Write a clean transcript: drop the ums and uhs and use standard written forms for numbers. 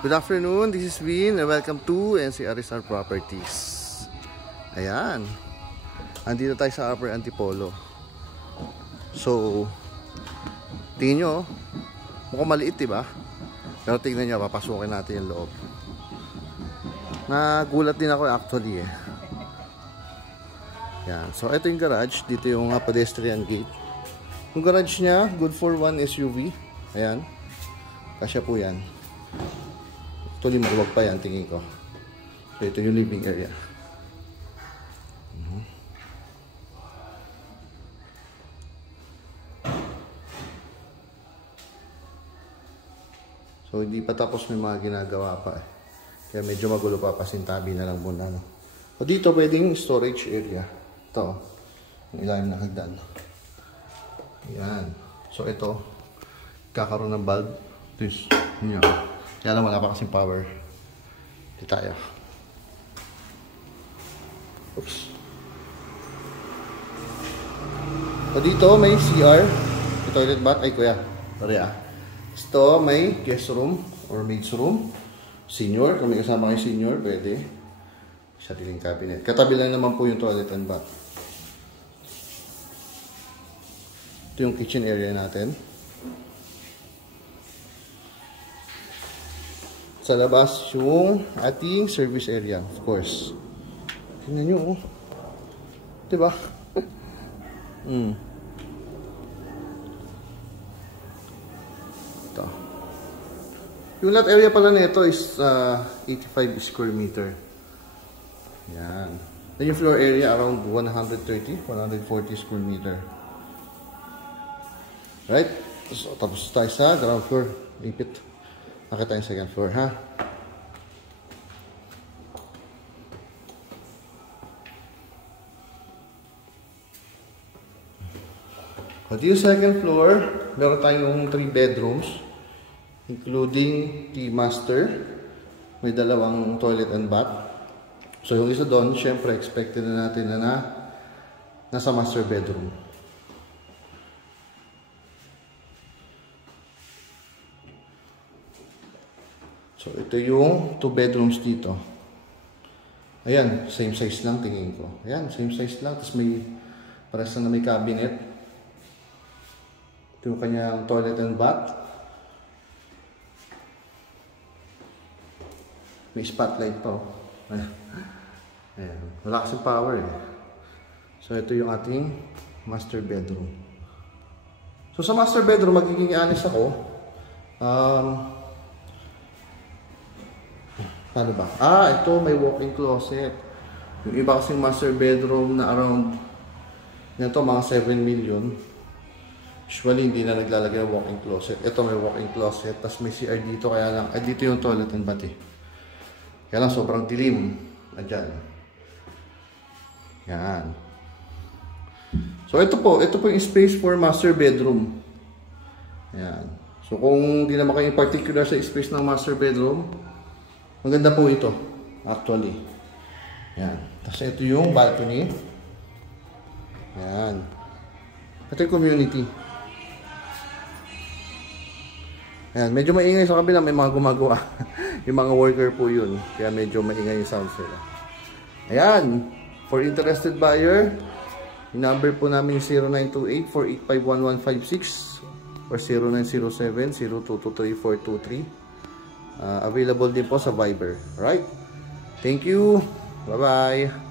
Good afternoon, this is Vin and welcome to NCRSR Properties. Ayan, andito tayo sa Upper Antipolo. So, tingin nyo, mukhang maliit diba? Pero tingnan nyo, papasukin natin yung loob. Nagulat din ako actually eh. Ayan, so ito yung garage, dito yung pedestrian gate. Yung garage nya, good for one SUV. Ayan, kasya po yan. Actually, maluwag pa yan, tingin ko. So, ito yung living area. So, hindi pa tapos, may mga ginagawa pa eh. Kaya medyo magulo pa, pasintabi na lang muna. No? So, dito pwedeng storage area. Ito, yung ilalim na hagdan. Ayan. So, ito, kakaroon ng bulb. Ito yun. Kaya lang wala pa kasing power. Hindi tayo. Oops. So dito may CR. May toilet bath. Ay kuya. Sorry ah. Ito may guest room or maid's room. Senior. Kung may kasama kayo senior, pwede. Sariling cabinet. Katabi lang naman po yung toilet and bath. Ito yung kitchen area natin. Sa labas yung ating service area, of course. Tingnan nyo, oh. Diba? Ito. Yung lot area pala nito is 85 square meter. Yan. Then yung floor area around 130, 140 square meter. Right? So, tapos tayo sa ground floor. Lipit. Nakita yung second floor, ha? At yung second floor, meron tayong 3 bedrooms, including the master. May dalawang toilet and bath. So yung isa doon, syempre expected na natin na nasa master bedroom. So, ito yung 2 bedrooms dito. Ayan, same size lang tingin ko. Ayan, same size lang. Tapos may, pares na may cabinet. Ito yung kanyang toilet and bath. May spotlight pa. Ayan, wala kasing power eh. So, ito yung ating master bedroom. So, sa master bedroom, magiging honest ako. Paano ba? Ito may walk-in closet. Yung iba kasing master bedroom na around nito mga 7 million. Usually hindi na naglalagay ng walk-in closet. Ito may walk-in closet. Tapos may CR dito. Kaya lang, dito yung toilet and bath eh. Kaya lang sobrang dilim. Andyan. Yan. So ito po yung space for master bedroom. Yan. So kung hindi naman kayo particular sa space ng master bedroom, maganda po ito, actually. Yan. Tapos ito yung balcony. Yan. Ito yung community. Yan. Medyo maingay sa kabila. May mga gumagawa. Yung mga worker po yun. Kaya medyo maingay yung sound sila. Ayan. For interested buyer, yung number po namin yung 0928-485-1156 or 0907-0223-423. Available din po sa Viber. Alright? Thank you. Bye-bye.